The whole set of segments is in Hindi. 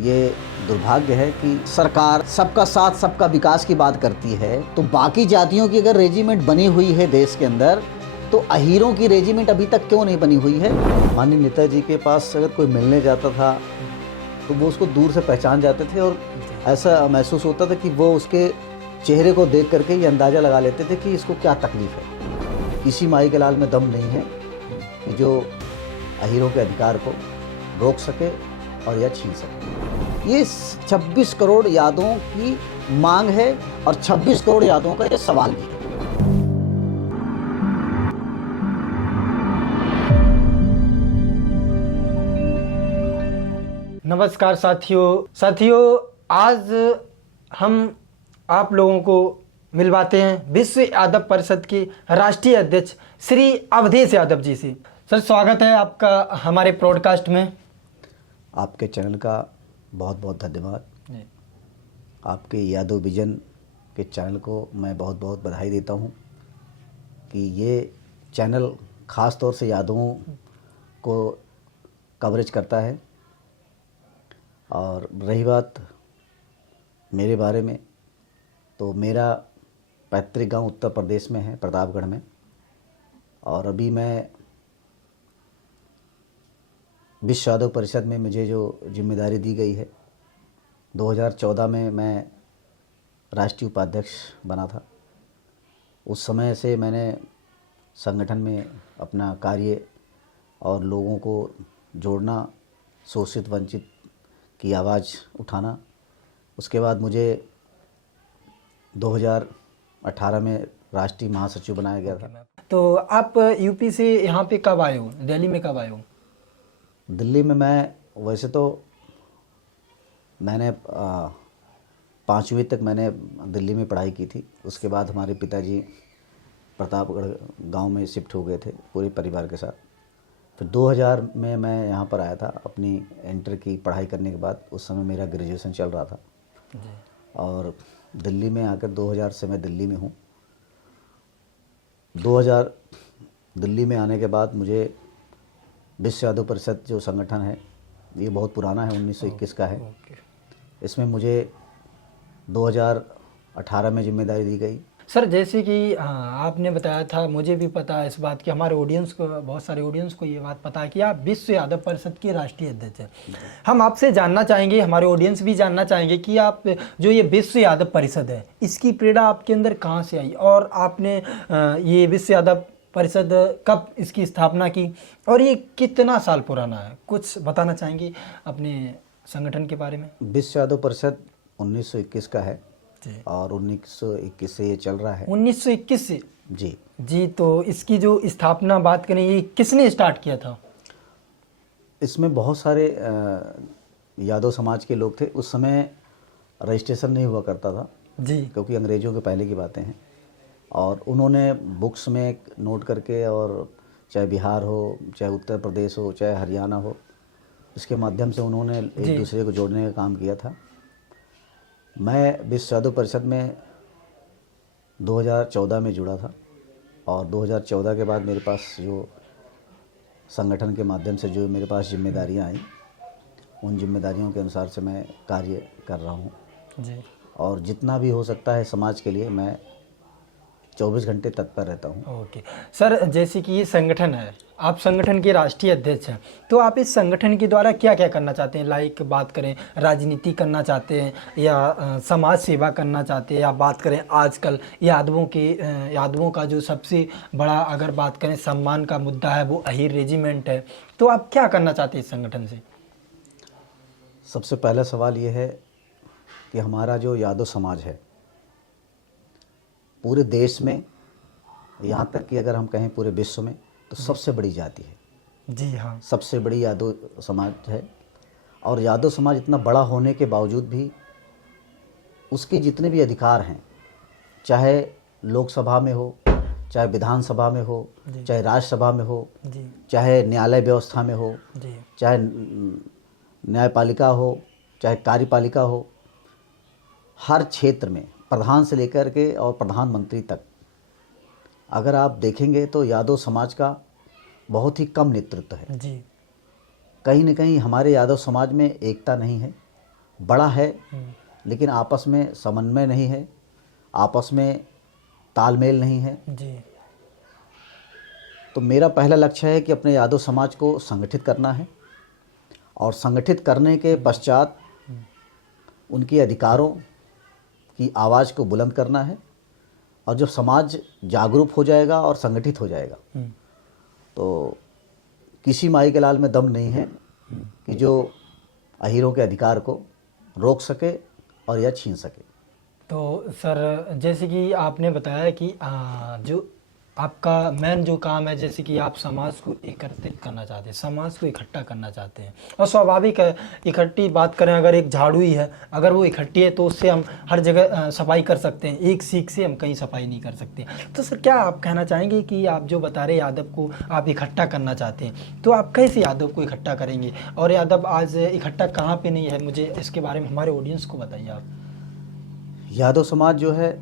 ये दुर्भाग्य है कि सरकार सबका साथ सबका विकास की बात करती है, तो बाकी जातियों की अगर रेजिमेंट बनी हुई है देश के अंदर, तो अहीरों की रेजिमेंट अभी तक क्यों नहीं बनी हुई है। माननीय नेताजी के पास अगर कोई मिलने जाता था तो वो उसको दूर से पहचान जाते थे और ऐसा महसूस होता था कि वो उसके चेहरे को देख करके ये अंदाज़ा लगा लेते थे कि इसको क्या तकलीफ़ है। किसी माई के लाल में दम नहीं है कि जो अहीरों के अधिकार को रोक सके और या छीन सके। ये 26 करोड़ यादों की मांग है और 26 करोड़ यादों का ये सवाल भी है। नमस्कार साथियों, आज हम आप लोगों को मिलवाते हैं विश्व यादव परिषद के राष्ट्रीय अध्यक्ष श्री अवधेश यादव जी से। सर, स्वागत है आपका हमारे पॉडकास्ट में। आपके चैनल का बहुत बहुत धन्यवाद। आपके यादव विजन के चैनल को मैं बहुत बहुत बधाई देता हूं कि ये चैनल ख़ास तौर से यादवों को कवरेज करता है। और रही बात मेरे बारे में, तो मेरा पैतृक गांव उत्तर प्रदेश में है, प्रतापगढ़ में। और अभी मैं विश्व यादव परिषद में मुझे जो जिम्मेदारी दी गई है, 2014 में मैं राष्ट्रीय उपाध्यक्ष बना था। उस समय से मैंने संगठन में अपना कार्य और लोगों को जोड़ना, शोषित वंचित की आवाज़ उठाना। उसके बाद मुझे 2018 में राष्ट्रीय महासचिव बनाया गया था। तो आप यूपी से यहाँ पे कब आए हो? दिल्ली में कब आए हो? दिल्ली में मैं वैसे तो मैंने 5वीं तक मैंने दिल्ली में पढ़ाई की थी। उसके बाद हमारे पिताजी प्रतापगढ़ गांव में शिफ्ट हो गए थे पूरे परिवार के साथ। फिर 2000 में मैं यहाँ पर आया था अपनी इंटर की पढ़ाई करने के बाद। उस समय मेरा ग्रेजुएशन चल रहा था और दिल्ली में आकर 2000 से मैं दिल्ली में हूँ। 2000 दिल्ली में आने के बाद मुझे विश्व यादव परिषद जो संगठन है, ये बहुत पुराना है, 1921 का है। इसमें मुझे 2018 में जिम्मेदारी दी गई। सर, जैसे कि आपने बताया था, मुझे भी पता है इस बात की, हमारे ऑडियंस को, बहुत सारे ऑडियंस को ये बात पता है कि आप विश्व यादव परिषद के राष्ट्रीय अध्यक्ष हैं। हम आपसे जानना चाहेंगे, हमारे ऑडियंस भी जानना चाहेंगे कि आप जो ये विश्व यादव परिषद है, इसकी प्रेरणा आपके अंदर कहाँ से आई और आपने ये विश्व यादव परिषद कब इसकी स्थापना की और ये कितना साल पुराना है? कुछ बताना चाहेंगे अपने संगठन के बारे में? विश्व यादव परिषद 1921 का है और 1921 से ये चल रहा है। 1921 से? जी। तो इसकी जो स्थापना बात करें, ये किसने स्टार्ट किया था? इसमें बहुत सारे यादव समाज के लोग थे। उस समय रजिस्ट्रेशन नहीं हुआ करता था जी, क्योंकि अंग्रेज़ों के पहले की बातें हैं। और उन्होंने बुक्स में नोट करके, और चाहे बिहार हो, चाहे उत्तर प्रदेश हो, चाहे हरियाणा हो, इसके माध्यम से उन्होंने एक दूसरे को जोड़ने का काम किया था। मैं विश्व यादव परिषद में 2014 में जुड़ा था और 2014 के बाद मेरे पास जो संगठन के माध्यम से जो मेरे पास जिम्मेदारियां आई, उन जिम्मेदारियों के अनुसार से मैं कार्य कर रहा हूं जी। और जितना भी हो सकता है समाज के लिए मैं 24 घंटे तत्पर रहता हूं। ओके सर, जैसे कि ये संगठन है, आप संगठन के राष्ट्रीय अध्यक्ष हैं, तो आप इस संगठन के द्वारा क्या क्या करना चाहते हैं? लाइक बात करें, राजनीति करना चाहते हैं या समाज सेवा करना चाहते हैं, या बात करें आजकल यादवों का जो सबसे बड़ा अगर बात करें सम्मान का मुद्दा है, वो अहीर रेजिमेंट है, तो आप क्या करना चाहते हैं इस संगठन से? सबसे पहला सवाल ये है कि हमारा जो यादव समाज है पूरे देश में, यहाँ तक कि अगर हम कहें पूरे विश्व में, तो सबसे बड़ी जाति है। जी हाँ, सबसे बड़ी यादव समाज है। और यादव समाज इतना बड़ा होने के बावजूद भी उसके जितने भी अधिकार हैं, चाहे लोकसभा में हो, चाहे विधानसभा में हो, चाहे राज्यसभा में हो, चाहे न्यायालय व्यवस्था में हो, चाहे न्यायपालिका हो, चाहे कार्यपालिका हो, हर क्षेत्र में प्रधान से लेकर के और प्रधानमंत्री तक अगर आप देखेंगे तो यादव समाज का बहुत ही कम नेतृत्व है। जी। कहीं न कहीं हमारे यादव समाज में एकता नहीं है, बड़ा है, लेकिन आपस में समन्वय नहीं है, आपस में तालमेल नहीं है। जी। तो मेरा पहला लक्ष्य है कि अपने यादव समाज को संगठित करना है, और संगठित करने के पश्चात उनके अधिकारों की आवाज़ को बुलंद करना है। और जब समाज जागरूक हो जाएगा और संगठित हो जाएगा तो किसी माई के लाल में दम नहीं है कि जो अहीरों के अधिकार को रोक सके और या छीन सके। तो सर, जैसे कि आपने बताया कि जो आपका मेन जो काम है, जैसे कि आप समाज को एकत्रित करना चाहते हैं, समाज को इकट्ठा करना चाहते हैं, और स्वाभाविक है, इकट्ठी बात करें, अगर एक झाड़ू ही है, अगर वो इकट्ठी है तो उससे हम हर जगह सफाई कर सकते हैं, एक सीख से हम कहीं सफाई नहीं कर सकते। तो सर, क्या आप कहना चाहेंगे कि आप जो बता रहे यादव को आप इकट्ठा करना चाहते हैं, तो आप कैसे यादव को इकट्ठा करेंगे, और यादव आज इकट्ठा कहाँ पर नहीं है, मुझे इसके बारे में हमारे ऑडियंस को बताइए आप। यादव समाज जो है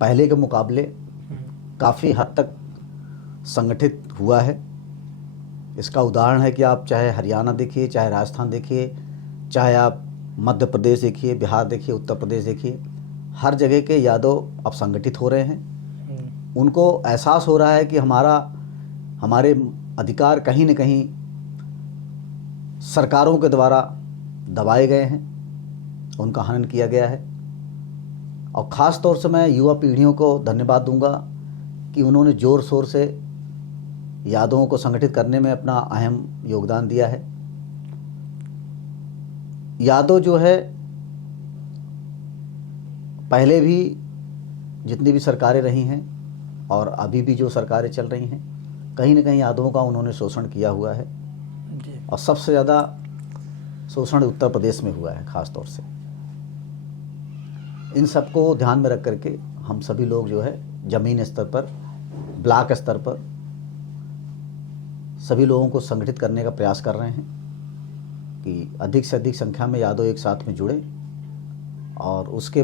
पहले के मुकाबले काफ़ी हद तक संगठित हुआ है। इसका उदाहरण है कि आप चाहे हरियाणा देखिए, चाहे राजस्थान देखिए, चाहे आप मध्य प्रदेश देखिए, बिहार देखिए, उत्तर प्रदेश देखिए, हर जगह के यादव अब संगठित हो रहे हैं। उनको एहसास हो रहा है कि हमारे अधिकार कहीं न कहीं सरकारों के द्वारा दबाए गए हैं, उनका हनन किया गया है। और ख़ास तौर से मैं युवा पीढ़ियों को धन्यवाद दूंगा कि उन्होंने ज़ोर शोर से यादवों को संगठित करने में अपना अहम योगदान दिया है। यादव जो है पहले भी जितनी भी सरकारें रही हैं और अभी भी जो सरकारें चल रही हैं, कहीं न कहीं यादवों का उन्होंने शोषण किया हुआ है। और सबसे ज़्यादा शोषण उत्तर प्रदेश में हुआ है ख़ास तौर से। इन सबको ध्यान में रख करके हम सभी लोग जो है ज़मीन स्तर पर, ब्लॉक स्तर पर सभी लोगों को संगठित करने का प्रयास कर रहे हैं कि अधिक से अधिक संख्या में यादव एक साथ में जुड़े, और उसके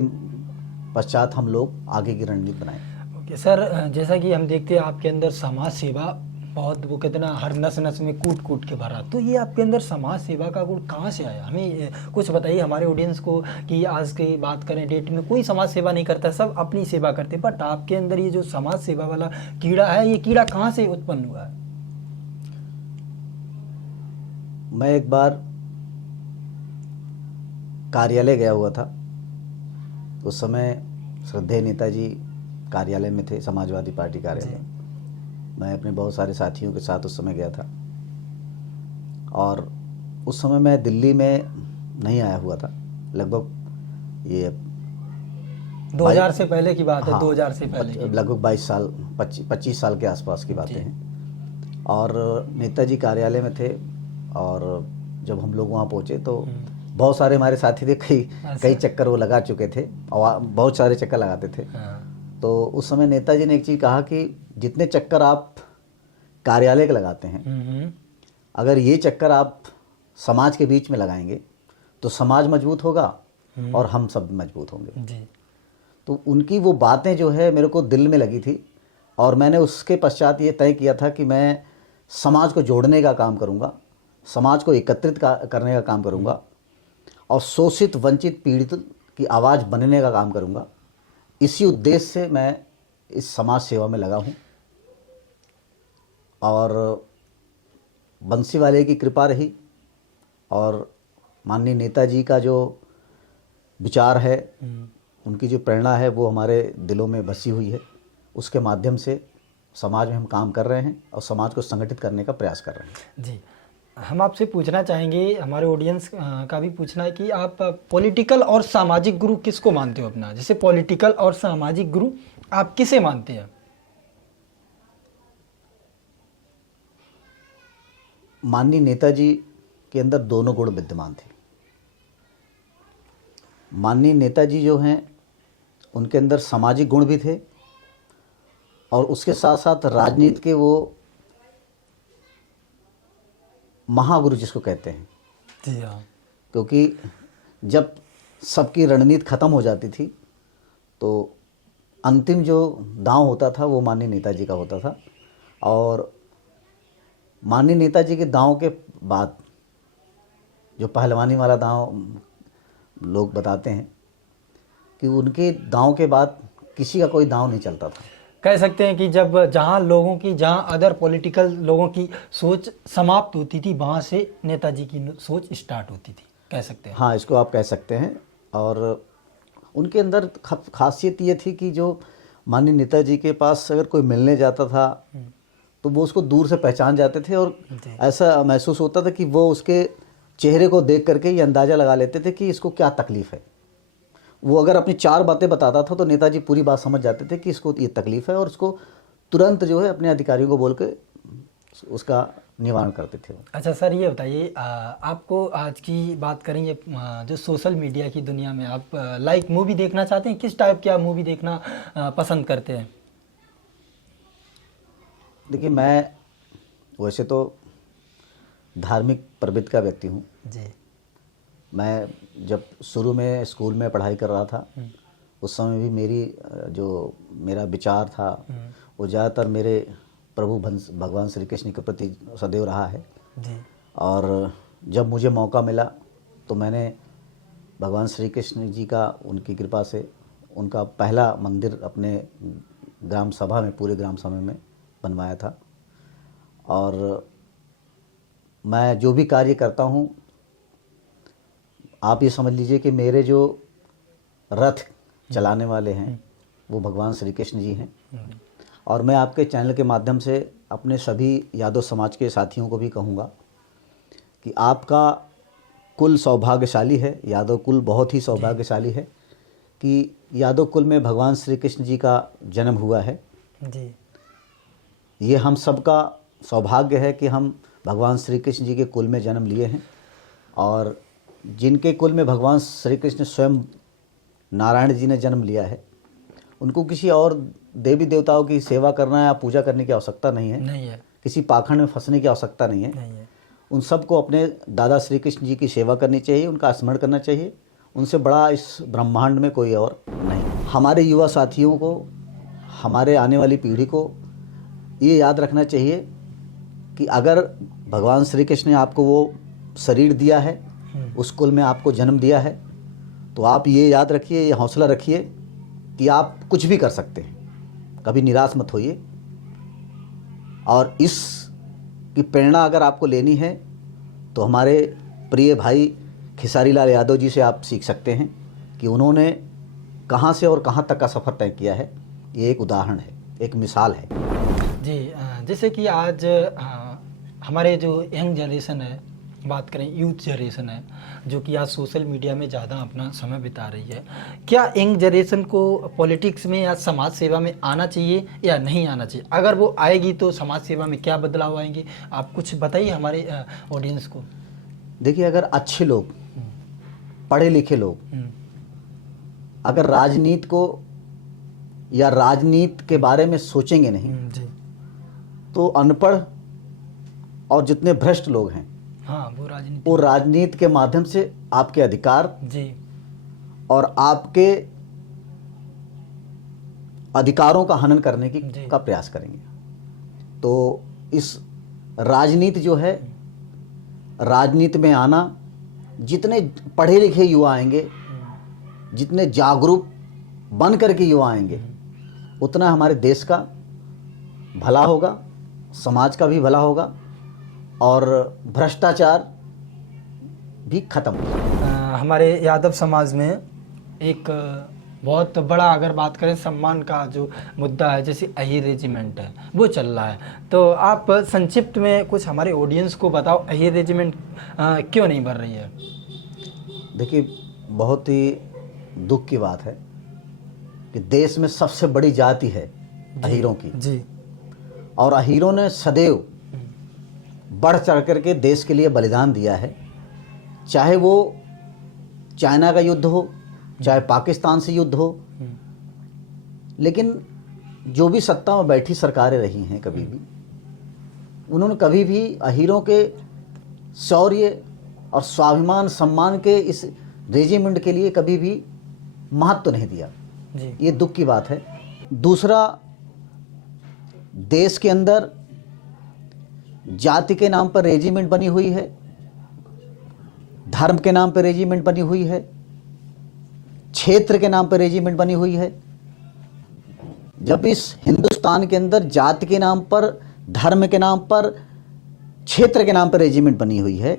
पश्चात हम लोग आगे की रणनीति बनाएं। ओके सर, जैसा कि हम देखते हैं आपके अंदर समाज सेवा बहुत, वो कहते ना, हर नस नस में कूट कूट के भरा, तो ये आपके अंदर समाज सेवा का गुण कहाँ से आया? हमें कुछ बताइए हमारे ऑडियंस को कि आज की बात करें डेट में कोई समाज सेवा नहीं करता, सब अपनी सेवा करते, बट आपके अंदर ये जो समाज सेवा वाला कीड़ा है, ये कीड़ा कहाँ से उत्पन्न हुआ है? मैं एक बार कार्यालय गया हुआ था। उस समय श्रद्धेय नेताजी कार्यालय में थे, समाजवादी पार्टी कार्यालय। मैं अपने बहुत सारे साथियों के साथ उस समय गया था, और उस समय मैं दिल्ली में नहीं आया हुआ था। लगभग ये 2000 से पहले की बात है। हाँ, 2000 से पहले की लगभग 25 साल के आसपास की बातें हैं। और नेताजी कार्यालय में थे, और जब हम लोग वहाँ पहुँचे तो बहुत सारे हमारे साथी थे, कई चक्कर वो लगा चुके थे, और बहुत सारे चक्कर लगाते थे। तो उस समय नेताजी ने एक चीज़ कहा कि जितने चक्कर आप कार्यालय के लगाते हैं, अगर ये चक्कर आप समाज के बीच में लगाएंगे तो समाज मजबूत होगा और हम सब मजबूत होंगे जी। तो उनकी वो बातें जो है मेरे को दिल में लगी थी, और मैंने उसके पश्चात ये तय किया था कि मैं समाज को जोड़ने का काम करूँगा, समाज को एकत्रित करने का काम करूँगा, और शोषित वंचित पीड़ित की आवाज़ बनने का काम करूँगा। इसी उद्देश्य से मैं इस समाज सेवा में लगा हूँ, और बंसीवाले की कृपा रही, और माननीय नेताजी का जो विचार है, उनकी जो प्रेरणा है, वो हमारे दिलों में बसी हुई है। उसके माध्यम से समाज में हम काम कर रहे हैं और समाज को संगठित करने का प्रयास कर रहे हैं। जी, हम आपसे पूछना चाहेंगे, हमारे ऑडियंस का भी पूछना है कि आप पॉलिटिकल और सामाजिक गुरु किसको मानते हो अपना? जैसे पॉलिटिकल और सामाजिक गुरु आप किसे मानते हैं? माननीय नेताजी के अंदर दोनों गुण विद्यमान थे। माननीय नेताजी जो हैं, उनके अंदर सामाजिक गुण भी थे, और उसके साथ साथ राजनीति के वो महागुरु जिसको कहते हैं। जी हाँ। क्योंकि जब सबकी रणनीति ख़त्म हो जाती थी तो अंतिम जो दांव होता था वो माननीय नेताजी का होता था, और माननीय नेताजी के दांव के बाद जो पहलवानी वाला दांव लोग बताते हैं कि उनके दांव के बाद किसी का कोई दांव नहीं चलता था। कह सकते हैं कि जब जहाँ अदर पॉलिटिकल लोगों की सोच समाप्त होती थी, वहाँ से नेताजी की सोच स्टार्ट होती थी, कह सकते हैं। हाँ, इसको आप कह सकते हैं। और उनके अंदर खासियत ये थी कि जो माननीय नेताजी के पास अगर कोई मिलने जाता था तो वो उसको दूर से पहचान जाते थे, और ऐसा महसूस होता था कि वो उसके चेहरे को देख करके ये अंदाज़ा लगा लेते थे कि इसको क्या तकलीफ़ है। वो अगर अपनी 4 बातें बताता था तो नेताजी पूरी बात समझ जाते थे कि इसको ये तकलीफ़ है, और उसको तुरंत जो है अपने अधिकारियों को बोल के उसका निवारण करते थे। अच्छा सर, ये बताइए, आपको आज की बात करेंगे जो सोशल मीडिया की दुनिया में आप लाइक मूवी देखना चाहते हैं, किस टाइप की आप मूवी देखना पसंद करते हैं? देखिए, मैं वैसे तो धार्मिक प्रवृत्ति का व्यक्ति हूँ जी। मैं जब शुरू में स्कूल में पढ़ाई कर रहा था उस समय भी मेरा विचार था वो ज़्यादातर मेरे प्रभु भगवान श्री कृष्ण के प्रति सदैव रहा है जी। और जब मुझे मौका मिला तो मैंने भगवान श्री कृष्ण जी का उनकी कृपा से उनका पहला मंदिर अपने ग्राम सभा में, पूरे ग्राम सभा में बनवाया था। और मैं जो भी कार्य करता हूँ, आप ये समझ लीजिए कि मेरे जो रथ चलाने वाले हैं वो भगवान श्री कृष्ण जी हैं। और मैं आपके चैनल के माध्यम से अपने सभी यादव समाज के साथियों को भी कहूँगा कि आपका कुल सौभाग्यशाली है, यादव कुल बहुत ही सौभाग्यशाली है कि यादव कुल में भगवान श्री कृष्ण जी का जन्म हुआ है जी। ये हम सबका सौभाग्य है कि हम भगवान श्री कृष्ण जी के कुल में जन्म लिए हैं। और जिनके कुल में भगवान श्री कृष्ण स्वयं नारायण जी ने जन्म लिया है, उनको किसी और देवी देवताओं की सेवा करना या पूजा करने की आवश्यकता नहीं है। किसी पाखंड में फंसने की आवश्यकता नहीं है। उन सबको अपने दादा श्री कृष्ण जी की सेवा करनी चाहिए, उनका स्मरण करना चाहिए। उनसे बड़ा इस ब्रह्मांड में कोई और नहीं। हमारे युवा साथियों को, हमारे आने वाली पीढ़ी को ये याद रखना चाहिए कि अगर भगवान श्री कृष्ण ने आपको वो शरीर दिया है, उस कुल में आपको जन्म दिया है, तो आप ये याद रखिए, ये हौसला रखिए कि आप कुछ भी कर सकते हैं। कभी निराश मत होइए। और इस की प्रेरणा अगर आपको लेनी है तो हमारे प्रिय भाई खेसारी लाल यादव जी से आप सीख सकते हैं कि उन्होंने कहाँ से और कहाँ तक का सफ़र तय किया है। ये एक उदाहरण है, एक मिसाल है जी। जैसे कि आज हमारे जो यंग जनरेशन है, बात करें यूथ जनरेशन है, जो कि आज सोशल मीडिया में ज़्यादा अपना समय बिता रही है, क्या यंग जनरेशन को पॉलिटिक्स में या समाज सेवा में आना चाहिए या नहीं आना चाहिए? अगर वो आएगी तो समाज सेवा में क्या बदलाव आएंगे? आप कुछ बताइए हमारे ऑडियंस को। देखिए, अगर अच्छे लोग, पढ़े लिखे लोग अगर राजनीति को या राजनीति के बारे में सोचेंगे नहीं जी। तो अनपढ़ और जितने भ्रष्ट लोग हैं, हाँ, वो राजनीति के माध्यम से आपके अधिकार जी और आपके अधिकारों का हनन करने का प्रयास करेंगे। तो इस राजनीति जो है, राजनीति में आना, जितने पढ़े लिखे युवा आएंगे, जितने जागरूक बन करके युवा आएंगे, उतना हमारे देश का भला होगा, समाज का भी भला होगा और भ्रष्टाचार भी खत्म होगा। हमारे यादव समाज में एक बहुत बड़ा, अगर बात करें सम्मान का जो मुद्दा है, जैसे अहीर रेजिमेंट है, वो चल रहा है। तो आप संक्षिप्त में कुछ हमारे ऑडियंस को बताओ, अहीर रेजिमेंट क्यों नहीं बढ़ रही है? देखिए, बहुत ही दुख की बात है कि देश में सबसे बड़ी जाति है अहीरों की जी। और अहीरों ने सदैव बढ़ चढ़ करके देश के लिए बलिदान दिया है। चाहे वो चाइना का युद्ध हो, चाहे पाकिस्तान से युद्ध हो, लेकिन जो भी सत्ता में बैठी सरकारें रही हैं, कभी भी उन्होंने कभी भी अहीरों के शौर्य और स्वाभिमान सम्मान के इस रेजिमेंट के लिए कभी भी महत्व नहीं दिया जी। ये दुख की बात है। दूसरा, देश के अंदर जाति के नाम पर रेजिमेंट बनी हुई है, धर्म के नाम पे रेजिमेंट बनी हुई है, क्षेत्र के नाम पे रेजिमेंट बनी हुई है। जब इस हिंदुस्तान के अंदर जाति के नाम पर, धर्म के नाम पर, क्षेत्र के नाम पर रेजिमेंट बनी हुई है,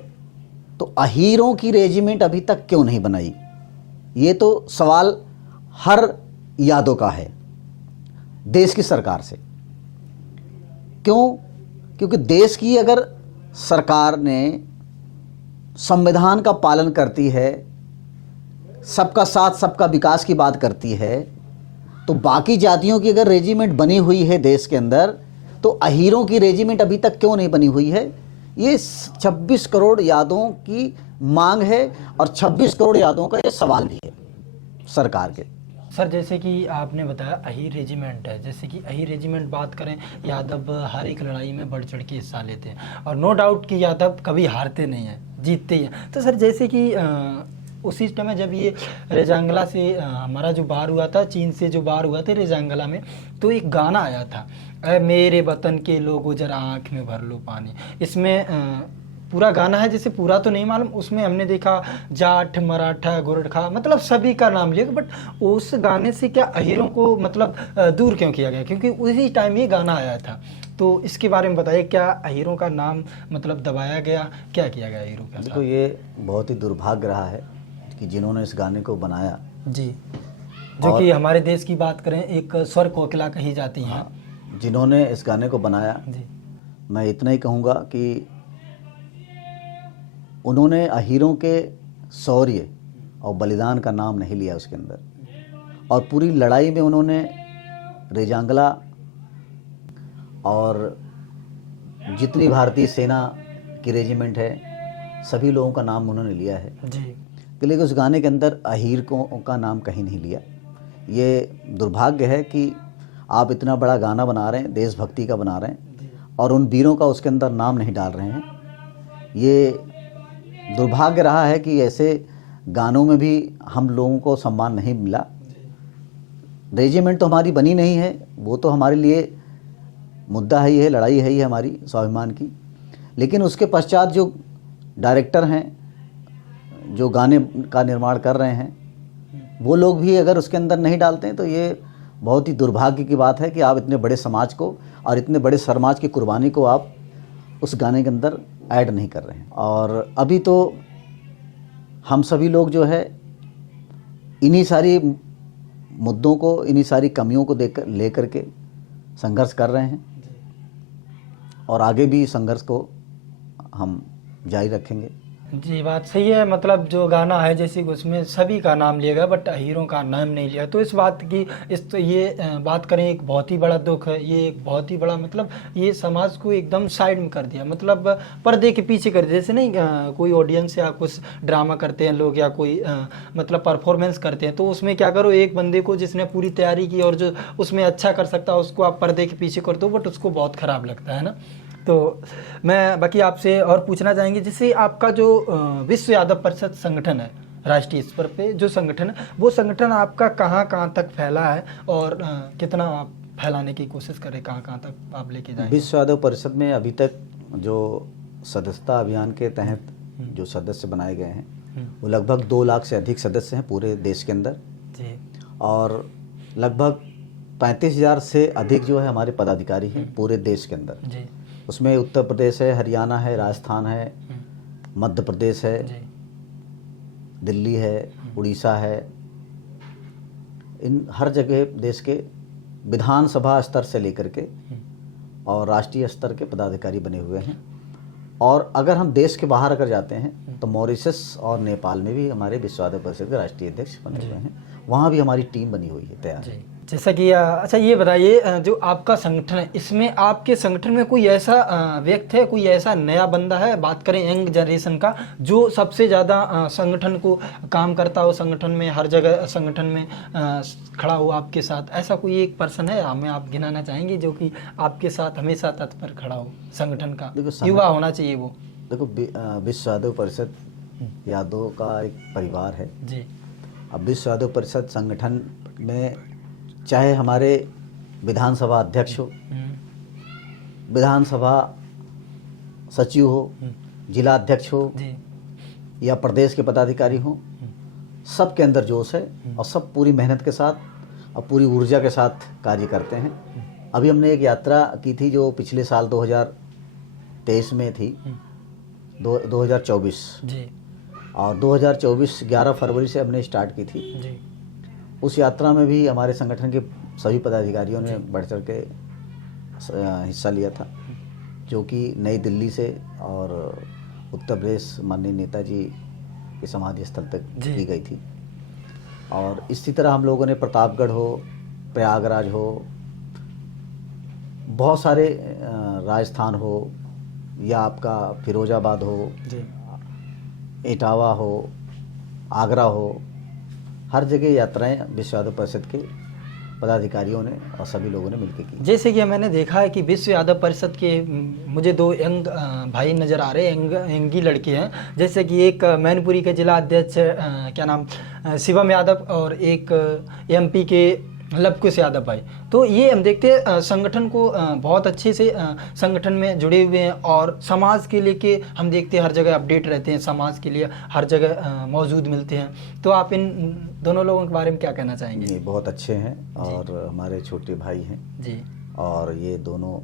तो अहीरों की रेजिमेंट अभी तक क्यों नहीं बनाई? ये तो सवाल हर यादव का है देश की सरकार से। क्यों? क्योंकि देश की अगर सरकार ने संविधान का पालन करती है, सबका साथ सबका विकास की बात करती है, तो बाकी जातियों की अगर रेजिमेंट बनी हुई है देश के अंदर, तो अहीरों की रेजिमेंट अभी तक क्यों नहीं बनी हुई है? ये 26 करोड़ यादवों की मांग है और 26 करोड़ यादवों का ये सवाल भी है सरकार के। सर, जैसे कि आपने बताया अहीर रेजिमेंट है, जैसे कि अहीर रेजिमेंट बात करें, यादव हर एक लड़ाई में बढ़ चढ़ के हिस्सा लेते हैं और नो डाउट कि यादव कभी हारते नहीं हैं, जीतते ही हैं। तो सर, जैसे कि उसी टाइम जब ये रेजांगला से हमारा जो बार हुआ था, चीन से जो बार हुआ था रेजांगला में, तो एक गाना आया था, ऐ मेरे वतन के लोगों जरा आँख में भर लो पानी। इसमें पूरा गाना है, जैसे पूरा तो नहीं मालूम, उसमें हमने देखा जाट, मराठा, गोरखा, मतलब सभी का नाम लिया, बट उस गाने से क्या अहीरों को मतलब दूर क्यों किया गया? क्योंकि उसी टाइम ये गाना आया था। तो इसके बारे में बताइए, क्या अहीरों का नाम मतलब दबाया गया, क्या किया गया अहीरों का? देखो, ये बहुत ही दुर्भाग्य रहा है कि जिन्होंने इस गाने को बनाया जी, जो कि हमारे देश की बात करें एक स्वर कोकिला कही जाती हैं। हाँ, जिन्होंने इस गाने को बनाया जी, मैं इतना ही कहूँगा कि उन्होंने अहीरों के शौर्य और बलिदान का नाम नहीं लिया उसके अंदर, और पूरी लड़ाई में उन्होंने रेजांगला और जितनी भारतीय सेना की रेजिमेंट है सभी लोगों का नाम उन्होंने लिया है जी, लेकिन उस गाने के अंदर अहीर का नाम कहीं नहीं लिया। ये दुर्भाग्य है कि आप इतना बड़ा गाना बना रहे हैं, देशभक्ति का बना रहे हैं, और उन वीरों का उसके अंदर नाम नहीं डाल रहे हैं। ये दुर्भाग्य रहा है कि ऐसे गानों में भी हम लोगों को सम्मान नहीं मिला। रेजिमेंट तो हमारी बनी नहीं है, वो तो हमारे लिए मुद्दा ही है, लड़ाई है ही हमारी स्वाभिमान की, लेकिन उसके पश्चात जो डायरेक्टर हैं, जो गाने का निर्माण कर रहे हैं, वो लोग भी अगर उसके अंदर नहीं डालते हैं तो ये बहुत ही दुर्भाग्य की बात है कि आप इतने बड़े समाज को और इतने बड़े समाज की कुर्बानी को आप उस गाने के अंदर ऐड नहीं कर रहे हैं। और अभी तो हम सभी लोग जो है इन्हीं सारी मुद्दों को, इन्हीं सारी कमियों को लेकर के संघर्ष कर रहे हैं और आगे भी संघर्ष को हम जारी रखेंगे। जी, बात सही है। मतलब जो गाना है जैसे उसमें सभी का नाम लिया गया बट हीरो का नाम नहीं लिया, तो इस बात की तो ये बात करें, एक बहुत ही बड़ा दुख है, ये एक बहुत ही बड़ा मतलब ये समाज को एकदम साइड में कर दिया, मतलब पर्दे के पीछे कर दिया। जैसे नहीं कोई ऑडियंस या कुछ ड्रामा करते हैं लोग या कोई मतलब परफॉर्मेंस करते हैं, तो उसमें क्या करो, एक बंदे को जिसने पूरी तैयारी की और जो उसमें अच्छा कर सकता है उसको आप पर्दे के पीछे कर दो, बट उसको बहुत ख़राब लगता है ना। तो मैं बाकी आपसे और पूछना चाहेंगे, जैसे आपका जो विश्व यादव परिषद संगठन है राष्ट्रीय स्तर पे जो संगठन है, वो संगठन आपका कहाँ कहाँ तक फैला है और कितना आप फैलाने की कोशिश करें, कहाँ कहाँ तक आप लेके जाएंगे? विश्व यादव परिषद में अभी तक जो सदस्यता अभियान के तहत जो सदस्य बनाए गए हैं वो लगभग 2 लाख से अधिक सदस्य हैं पूरे देश के अंदर जी, और लगभग 35,000 से अधिक जो है हमारे पदाधिकारी हैं पूरे देश के अंदर जी, उसमें उत्तर प्रदेश है, हरियाणा है, राजस्थान है, मध्य प्रदेश है, जी, दिल्ली है, उड़ीसा है। इन हर जगह देश के विधानसभा स्तर से लेकर के और राष्ट्रीय स्तर के पदाधिकारी बने हुए हैं। और अगर हम देश के बाहर अगर जाते हैं तो मॉरिशस और नेपाल में भी हमारे विश्व यादव परिषद के राष्ट्रीय अध्यक्ष बने हुए हैं, वहाँ भी हमारी टीम बनी हुई है, तैयार है। जैसा कि अच्छा ये बताइए, जो आपका संगठन है इसमें आपके संगठन में कोई ऐसा व्यक्ति है, कोई ऐसा नया बंदा है, बात करें यंग जनरेशन का, जो सबसे ज़्यादा संगठन को काम करता हो, संगठन में हर जगह संगठन में खड़ा हो आपके साथ, ऐसा कोई एक पर्सन है हमें आप गिनाना चाहेंगे जो कि आपके साथ हमेशा तत्पर खड़ा हो संगठन का? युवा होना चाहिए वो। देखो, विश्व यादव परिषद यादव का एक परिवार है जी। अब विश्व यादव परिषद संगठन में चाहे हमारे विधानसभा अध्यक्ष हो, विधानसभा सचिव हो, जिला अध्यक्ष हो जी, या प्रदेश के पदाधिकारी हों, सब के अंदर जोश है और सब पूरी मेहनत के साथ और पूरी ऊर्जा के साथ कार्य करते हैं। अभी हमने एक यात्रा की थी जो पिछले साल 2023 में थी, 2024 जी और 2024 11 फरवरी से हमने स्टार्ट की थी। जी उस यात्रा में भी हमारे संगठन के सभी पदाधिकारियों ने बढ़ चढ़ के हिस्सा लिया था, जो कि नई दिल्ली से और उत्तर प्रदेश माननीय नेताजी के समाधि स्थल तक जी। की गई थी। और इसी तरह हम लोगों ने प्रतापगढ़ हो, प्रयागराज हो, बहुत सारे राजस्थान हो या आपका फिरोजाबाद हो, जी इटावा हो, आगरा हो, हर जगह यात्राएं विश्व यादव परिषद के पदाधिकारियों ने और सभी लोगों ने मिलकर की। जैसे कि मैंने देखा है कि विश्व यादव परिषद के मुझे 2 यंग भाई नज़र आ रहे हैं, यंगी लड़के हैं। जैसे कि एक मैनपुरी के जिला अध्यक्ष क्या नाम शिवम यादव और एक एमपी के लवकुश यादव भाई। तो ये हम देखते हैं संगठन को बहुत अच्छे से संगठन में जुड़े हुए हैं और समाज के लिए के हम देखते हैं हर जगह अपडेट रहते हैं, समाज के लिए हर जगह मौजूद मिलते हैं। तो आप इन दोनों लोगों के बारे में क्या कहना चाहेंगे? ये बहुत अच्छे हैं और हमारे छोटे भाई हैं जी। और ये दोनों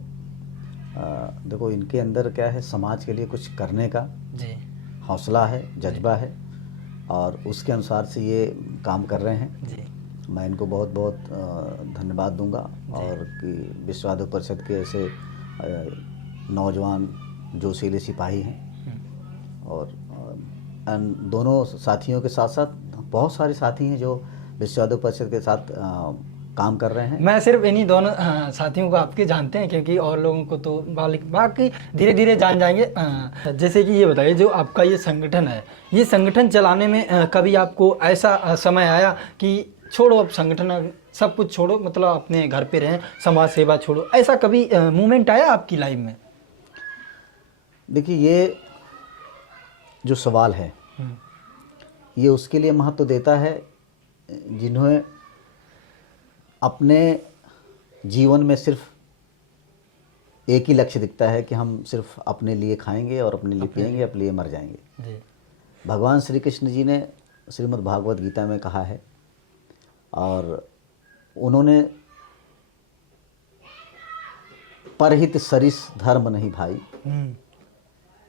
देखो इनके अंदर क्या है, समाज के लिए कुछ करने का जी हौसला है, जज्बा है और उसके अनुसार से ये काम कर रहे हैं। जी मैं इनको बहुत बहुत धन्यवाद दूंगा और कि विश्व यादव परिषद के ऐसे नौजवान जोशीले सिपाही हैं। और दोनों साथियों के साथ साथ बहुत सारे साथी हैं जो विश्व यादव परिषद के साथ काम कर रहे हैं। मैं सिर्फ इन्हीं दोनों साथियों को आपके जानते हैं, क्योंकि और लोगों को तो बाकी धीरे धीरे जान जाएंगे। जैसे कि ये बताइए, जो आपका ये संगठन है, ये संगठन चलाने में कभी आपको ऐसा समय आया कि छोड़ो अब संगठन, सब कुछ छोड़ो, मतलब अपने घर पे रहें, समाज सेवा छोड़ो, ऐसा कभी मोमेंट आया आपकी लाइफ में? देखिए, ये जो सवाल है ये उसके लिए महत्व देता है जिन्हें अपने जीवन में सिर्फ एक ही लक्ष्य दिखता है कि हम सिर्फ अपने लिए खाएंगे और अपने लिए पिएंगे, अपने लिए मर जाएंगे। जी। भगवान श्री कृष्ण जी ने श्रीमद् भागवत गीता में कहा है और उन्होंने परहित सरिस धर्म नहीं भाई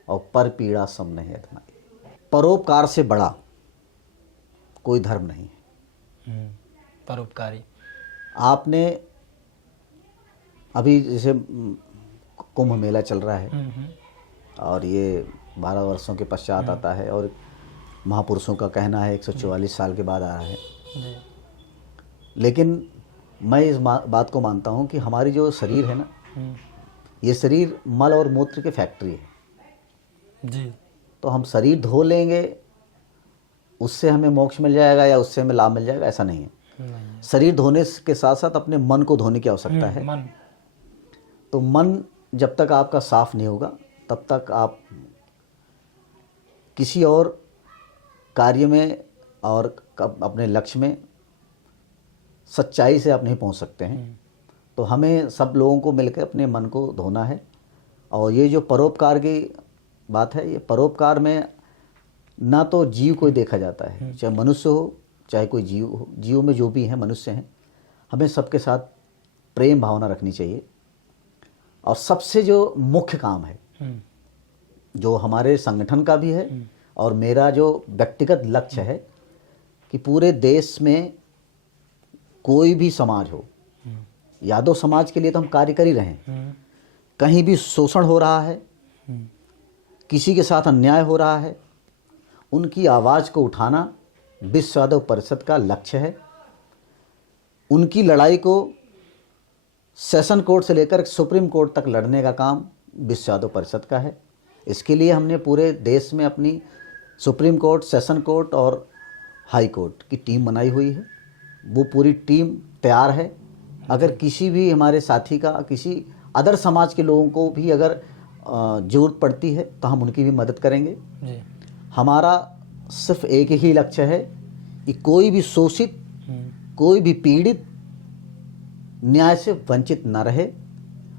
और पर पीड़ा सम नहीं अधमाई। परोपकार से बड़ा कोई धर्म नहीं है। परोपकारी। आपने अभी जैसे कुंभ मेला चल रहा है और ये 12 वर्षों के पश्चात आता है और महापुरुषों का कहना है 144 साल के बाद आ रहा है। जी। लेकिन मैं इस बात को मानता हूँ कि हमारी जो शरीर है ना, ये शरीर मल और मूत्र की फैक्ट्री है। जी। तो हम शरीर धो लेंगे उससे हमें मोक्ष मिल जाएगा या उससे हमें लाभ मिल जाएगा, ऐसा नहीं है। शरीर धोने के साथ साथ अपने मन को धोने की आवश्यकता है। मन। तो मन जब तक आपका साफ नहीं होगा तब तक आप किसी और कार्य में और अपने लक्ष्य में सच्चाई से आप नहीं पहुंच सकते हैं। तो हमें सब लोगों को मिलकर अपने मन को धोना है। और ये जो परोपकार की बात है, ये परोपकार में ना तो जीव कोई देखा जाता है, चाहे मनुष्य हो चाहे कोई जीव हो, जीव में जो भी हैं मनुष्य हैं, हमें सबके साथ प्रेम भावना रखनी चाहिए। और सबसे जो मुख्य काम है जो हमारे संगठन का भी है और मेरा जो व्यक्तिगत लक्ष्य है कि पूरे देश में कोई भी समाज हो, यादव समाज के लिए तो हम कार्य कर ही रहे हैं, कहीं भी शोषण हो रहा है, किसी के साथ अन्याय हो रहा है, उनकी आवाज़ को उठाना विश्व यादव परिषद का लक्ष्य है। उनकी लड़ाई को सेशन कोर्ट से लेकर सुप्रीम कोर्ट तक लड़ने का काम विश्व यादव परिषद का है। इसके लिए हमने पूरे देश में अपनी सुप्रीम कोर्ट, सेशन कोर्ट और हाई कोर्ट की टीम बनाई हुई है। वो पूरी टीम तैयार है। अगर किसी भी हमारे साथी का, किसी अदर समाज के लोगों को भी अगर ज़रूरत पड़ती है तो हम उनकी भी मदद करेंगे। जी। हमारा सिर्फ एक ही लक्ष्य है कि कोई भी शोषित, कोई भी पीड़ित न्याय से वंचित न रहे,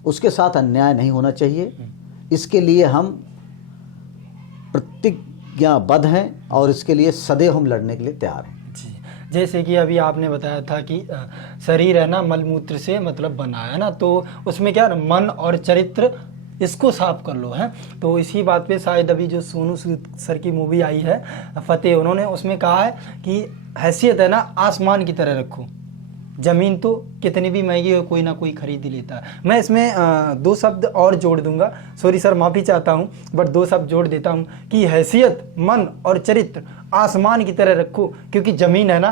उसके साथ अन्याय नहीं होना चाहिए। इसके लिए हम प्रत्येक प्रतिज्ञाबद्ध हैं और इसके लिए सदैव हम लड़ने के लिए तैयार हैं। जी, जैसे कि अभी आपने बताया था कि शरीर है ना मलमूत्र से मतलब बना है ना, तो उसमें क्या मन और चरित्र इसको साफ कर लो है। तो इसी बात पे शायद अभी जो सोनू सूद सर की मूवी आई है फतेह, उन्होंने उसमें कहा है कि हैसियत है ना आसमान की तरह रखो, ज़मीन तो कितनी भी महंगी हो कोई ना कोई खरीद ही लेता है। मैं इसमें 2 शब्द और जोड़ दूंगा, सॉरी सर माफ़ी चाहता हूँ, बट 2 शब्द जोड़ देता हूँ कि हैसियत मन और चरित्र आसमान की तरह रखो, क्योंकि ज़मीन है ना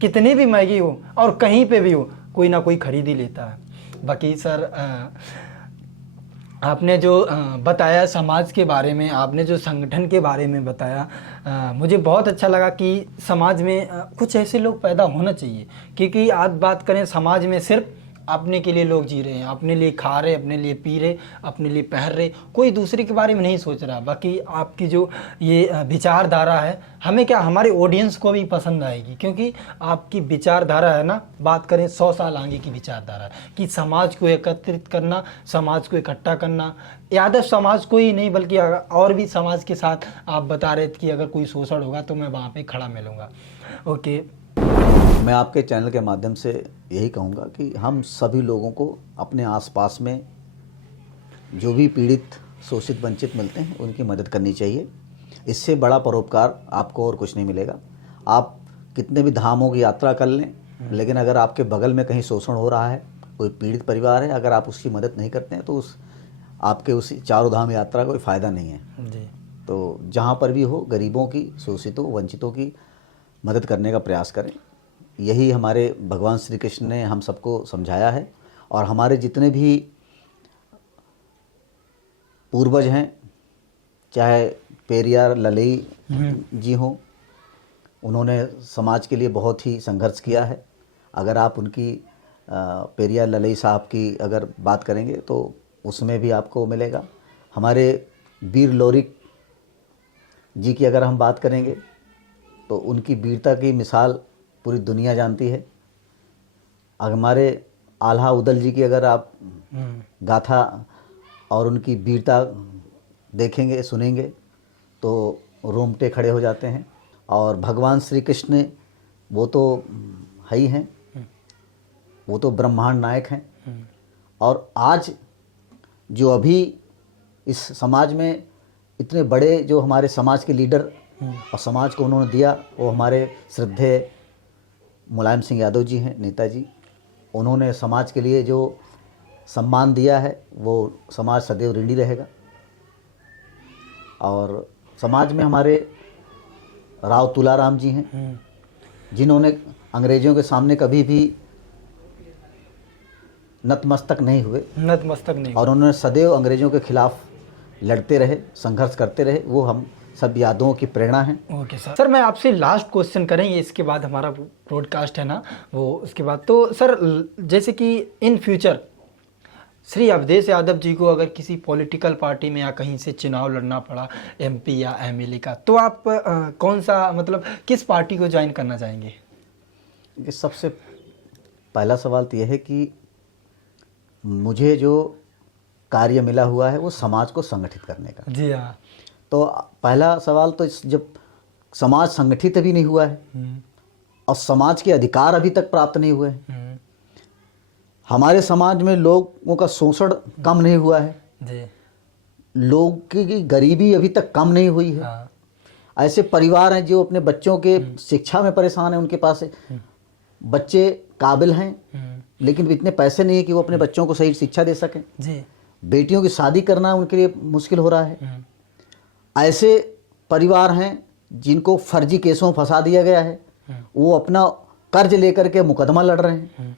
कितनी भी महंगी हो और कहीं पे भी हो कोई ना कोई खरीद ही लेता है। बाकी सर आपने जो बताया समाज के बारे में, आपने जो संगठन के बारे में बताया, मुझे बहुत अच्छा लगा कि समाज में कुछ ऐसे लोग पैदा होना चाहिए, क्योंकि आज बात करें समाज में सिर्फ अपने के लिए लोग जी रहे हैं, अपने लिए खा रहे, अपने लिए पी रहे, अपने लिए पहन रहे, कोई दूसरे के बारे में नहीं सोच रहा। बाकी आपकी जो ये विचारधारा है हमें क्या हमारे ऑडियंस को भी पसंद आएगी, क्योंकि आपकी विचारधारा है ना, बात करें 100 साल आगे की विचारधारा है कि समाज को एकत्रित करना, समाज को इकट्ठा करना, यादव समाज को ही नहीं बल्कि और भी समाज के साथ आप बता रहे थे कि अगर कोई शोषण होगा तो मैं वहाँ पे खड़ा मिलूँगा। ओके, मैं आपके चैनल के माध्यम से यही कहूँगा कि हम सभी लोगों को अपने आसपास में जो भी पीड़ित शोषित वंचित मिलते हैं उनकी मदद करनी चाहिए। इससे बड़ा परोपकार आपको और कुछ नहीं मिलेगा। आप कितने भी धामों की यात्रा कर लें, लेकिन अगर आपके बगल में कहीं शोषण हो रहा है, कोई पीड़ित परिवार है, अगर आप उसकी मदद नहीं करते हैं तो आपके उस चारों धाम यात्रा का कोई फ़ायदा नहीं है जी। तो जहाँ पर भी हो गरीबों की, शोषितों, वंचितों की मदद करने का प्रयास करें। यही हमारे भगवान श्री कृष्ण ने हम सबको समझाया है। और हमारे जितने भी पूर्वज हैं, चाहे पेरियार ललई जी हों, उन्होंने समाज के लिए बहुत ही संघर्ष किया है। अगर आप उनकी पेरियार ललई साहब की अगर बात करेंगे तो उसमें भी आपको मिलेगा। हमारे वीर लोरिक जी की अगर हम बात करेंगे तो उनकी वीरता की मिसाल पूरी दुनिया जानती है। हमारे आल्हा उदल जी की अगर आप गाथा और उनकी वीरता देखेंगे, सुनेंगे तो रोंगटे खड़े हो जाते हैं। और भगवान श्री कृष्ण वो तो है ही हैं, वो तो ब्रह्मांड नायक हैं। और आज जो अभी इस समाज में इतने बड़े जो हमारे समाज के लीडर और समाज को उन्होंने दिया, वो हमारे श्रद्धेय मुलायम सिंह यादव जी हैं, नेताजी। उन्होंने समाज के लिए जो सम्मान दिया है वो समाज सदैव ऋणी रहेगा। और समाज में हमारे राव तुलाराम जी हैं, जिन्होंने अंग्रेज़ों के सामने कभी भी नतमस्तक नहीं हुए, नतमस्तक नहीं, और उन्होंने सदैव अंग्रेज़ों के खिलाफ लड़ते रहे, संघर्ष करते रहे। वो हम सब यादों की प्रेरणा है। Okay sir. सर मैं आपसे लास्ट क्वेश्चन करेंगे, इसके बाद हमारा ब्रॉडकास्ट है ना वो उसके बाद। तो सर जैसे कि इन फ्यूचर श्री अवधेश यादव जी को अगर किसी पॉलिटिकल पार्टी में या कहीं से चुनाव लड़ना पड़ा, एमपी या एमएलए का, तो आप कौन सा मतलब किस पार्टी को ज्वाइन करना चाहेंगे? सबसे पहला सवाल तो यह है कि मुझे जो कार्य मिला हुआ है वो समाज को संगठित करने का। जी हाँ। तो पहला सवाल तो जब समाज संगठित अभी नहीं हुआ है और समाज के अधिकार अभी तक प्राप्त नहीं हुए हैं, हमारे समाज में लोगों का शोषण कम नहीं हुआ है जी, लोग की गरीबी अभी तक कम नहीं हुई है। हाँ। ऐसे परिवार हैं जो अपने बच्चों के शिक्षा में परेशान हैं, उनके पास बच्चे काबिल हैं लेकिन इतने पैसे नहीं है कि वो अपने बच्चों को सही शिक्षा दे सकें। जी। बेटियों की शादी करना उनके लिए मुश्किल हो रहा है। ऐसे परिवार हैं जिनको फर्जी केसों में फंसा दिया गया है, वो अपना कर्ज लेकर के मुकदमा लड़ रहे हैं।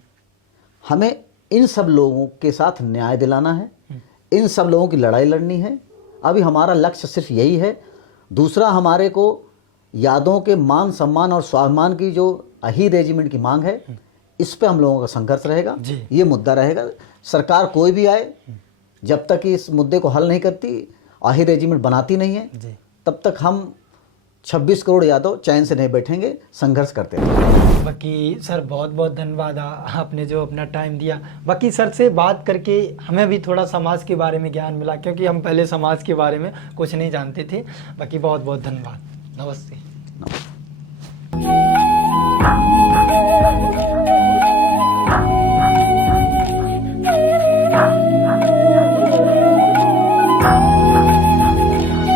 हमें इन सब लोगों के साथ न्याय दिलाना है, इन सब लोगों की लड़ाई लड़नी है। अभी हमारा लक्ष्य सिर्फ यही है। दूसरा, हमारे को यादों के मान सम्मान और स्वाभिमान की जो अही रेजिमेंट की मांग है, इस पे हम लोगों का संघर्ष रहेगा, ये मुद्दा रहेगा। सरकार कोई भी आए, जब तक इस मुद्दे को हल नहीं करती, अही रेजिमेंट बनाती नहीं है, तब तक हम 26 करोड़ यादव चैन से नहीं बैठेंगे, संघर्ष करते रहेंगे। बाकी सर बहुत बहुत धन्यवाद, आपने जो अपना टाइम दिया। बाकी सर से बात करके हमें भी थोड़ा समाज के बारे में ज्ञान मिला, क्योंकि हम पहले समाज के बारे में कुछ नहीं जानते थे। बाकी बहुत बहुत धन्यवाद। नमस्ते।